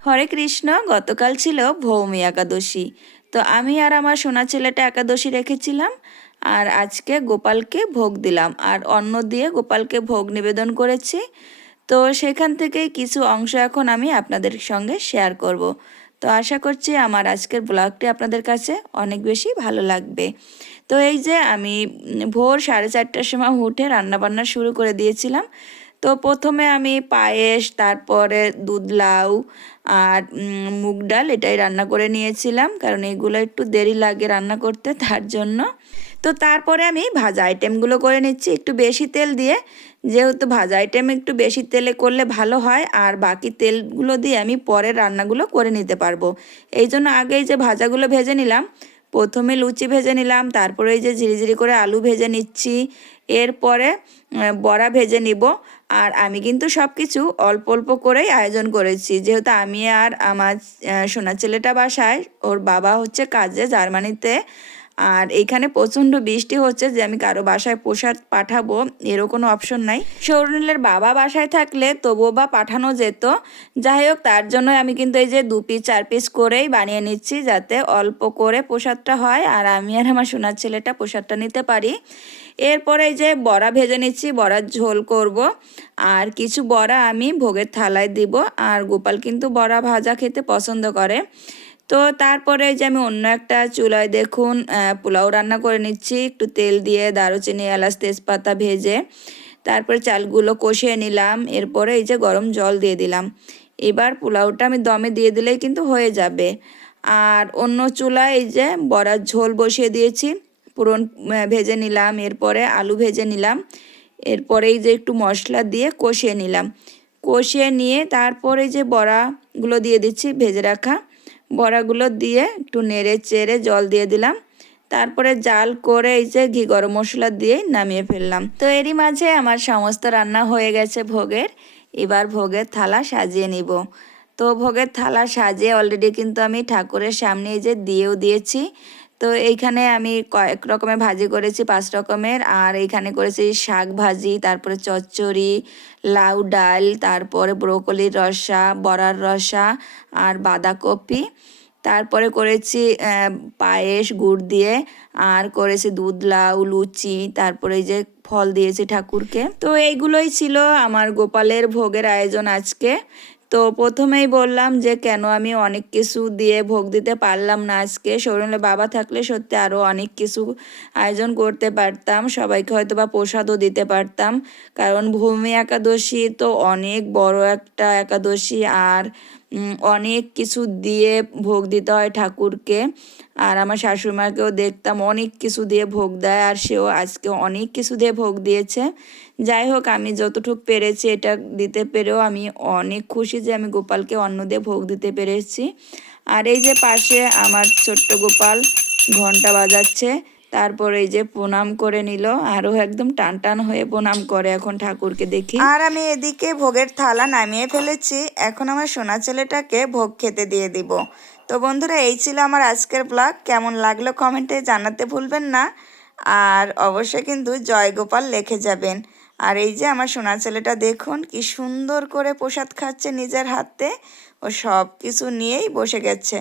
হরে কৃষ্ণ। গতকাল ছিল ভৌমি একাদশী। তো আমি আর আমার সোনা ছেলেটা একাদশী রেখেছিলাম, আর আজকে গোপালকে ভোগ দিলাম আর অন্ন দিয়ে গোপালকে ভোগ নিবেদন করেছি। তো সেখান থেকেই কিছু অংশ এখন আমি আপনাদের সঙ্গে শেয়ার করব। তো আশা করছি আমার আজকের ব্লগটি আপনাদের কাছে অনেক বেশি ভালো লাগবে। তো এই যে আমি ভোর 4:30টার সময় উঠে রান্নাবান্না শুরু করে দিয়েছিলাম। তো প্রথমে আমি পায়েস, তারপরে দুধ লাউ আর মুগ ডাল এটাই রান্না করে নিয়েছিলাম, কারণ এগুলো একটু দেরি লাগে রান্না করতে, তার জন্য। তো তারপরে আমি ভাজা আইটেমগুলো করে নিচ্ছি একটু বেশি তেল দিয়ে, যেহেতু ভাজা আইটেম একটু বেশি তেলে করলে ভালো হয়, আর বাকি তেলগুলো দিয়ে আমি পরে রান্নাগুলো করে নিতে পারবো। এই জন্য আগেই যে ভাজাগুলো ভেজে নিলাম, প্রথমে লুচি ভেজে নিলাম, তারপরে এই যে ঝিরিঝিরি করে আলু ভেজে নিচ্ছি, এরপরে বড়া ভেজে নিব। আর আমি কিন্তু সব কিছু অল্প অল্প করেই আয়োজন করেছি, যেহেতু আমি আর আমার সোনা ছেলেটা বাসায়, ওর বাবা হচ্ছে কাজে জার্মানিতে। আর এইখানে প্রচণ্ড বৃষ্টি হচ্ছে যে আমি কারো বাসায় প্রসাদ পাঠাবো এরও কোনো অপশন নাই। সৌরনীলের বাবা বাসায় থাকলে তবুও বা পাঠানো যেত। যাই হোক, তার জন্য আমি কিন্তু এই যে 2 পিস 4 পিস করেই বানিয়ে নিচ্ছি, যাতে অল্প করে প্রসাদটা হয় আর আমি আর আমার সোনার ছেলেটা প্রসাদটা নিতে পারি। এরপরে এই যে বড়া ভেজে নিচ্ছি, বড়ার ঝোল করব। আর কিছু বড়া আমি ভোগের থালায় দিব, আর গোপাল কিন্তু বড়া ভাজা খেতে পছন্দ করে। তো তারপরে যে আমি অন্য একটা চুলায় দেখুন পোলাও রান্না করে নিচ্ছি, একটু তেল দিয়ে দারুচিনি এলাচ তেজপাতা ভেজে তারপরে চালগুলো কষিয়ে নিলাম। এরপরে এই যে গরম জল দিয়ে দিলাম। এবার পোলাওটা আমি দমে দিয়ে দিলেই কিন্তু হয়ে যাবে। আর অন্য চুলায় এই যে বড়ার ঝোল বসিয়ে দিয়েছি, পুরন ভেজে নিলাম, এরপরে আলু ভেজে নিলাম, এরপরে এই যে একটু মশলা দিয়ে কষিয়ে নিলাম। কষিয়ে নিয়ে তারপরে যে বড়াগুলো দিয়ে দিচ্ছি, ভেজে রাখা বড়াগুলো দিয়ে একটু নেড়ে চেড়ে জল দিয়ে দিলাম। তারপরে জাল করে এই যে ঘি গরম মশলা দিয়ে নামিয়ে ফেললাম। তো এরই মাঝে আমার সমস্ত রান্না হয়ে গেছে ভোগের। এবার ভোগের থালা সাজিয়ে নিব। তো ভোগের থালা সাজিয়ে অলরেডি কিন্তু আমি ঠাকুরের সামনে এই যে দিয়েও দিয়েছি। তো এইখানে আমি কয়েক রকমের ভাজি করেছি, 5 রকমের। আর এইখানে করেছি শাক ভাজি, তারপরে চচ্চড়ি, লাউ ডাল, তারপরে ব্রোকলির রসা, বড়ার রসা আর বাঁধাকপি। তারপরে করেছি পায়েস গুড় দিয়ে, আর করেছি দুধ লাউ, লুচি, তারপরে এই যে ফল দিয়েছি ঠাকুরকে। তো এইগুলোই ছিল আমার গোপালের ভোগের আয়োজন আজকে। তো প্রথমেই বললাম যে কেন আমি অনেক কিছু দিয়ে ভোগ দিতে পারলাম না আজকে। সৌরনীলের বাবা থাকলে সত্যি আরও অনেক কিছু আয়োজন করতে পারতাম, সবাইকে হয়তো বা প্রসাদও দিতে পারতাম, কারণ ভূমি একাদশী তো অনেক বড় একটা একাদশী, আর অনেক কিছু দিয়ে ভোগ দিতে হয় ঠাকুরকে। আর আমার শাশুড়িমাকেও দেখতাম অনেক কিছু দিয়ে ভোগ দেয়, আর সেও আজকে অনেক কিছু দিয়ে ভোগ দিয়েছে। যাই হোক, আমি যতটুকু পেরেছি এটা দিতে পেরেও আমি অনেক খুশি যে আমি গোপালকে অন্ন দিয়ে ভোগ দিতে পেরেছি। আর এই যে পাশে আমার ছোট্ট গোপাল ঘন্টা বাজাচ্ছে, তারপর এই যে প্রণাম করে নিল, আরও একদম টান টান হয়ে প্রণাম করে এখন ঠাকুরকে দেখি। আর আমি এদিকে ভোগের থালা নামিয়ে ফেলেছি, এখন আমার সোনা ছেলেটাকে ভোগ খেতে দিয়ে দিব। তো বন্ধুরা, এই ছিল আমার আজকের ব্লগ। কেমন লাগলো কমেন্টে জানাতে ভুলবেন না, আর অবশ্যই কিন্তু জয় গোপাল লিখে যাবেন। আর এই যে আমার সোনা ছেলেটা দেখুন কি সুন্দর করে প্রসাদ খাচ্ছে নিজের হাতে, ও সব কিছু নিয়েই বসে গেছে।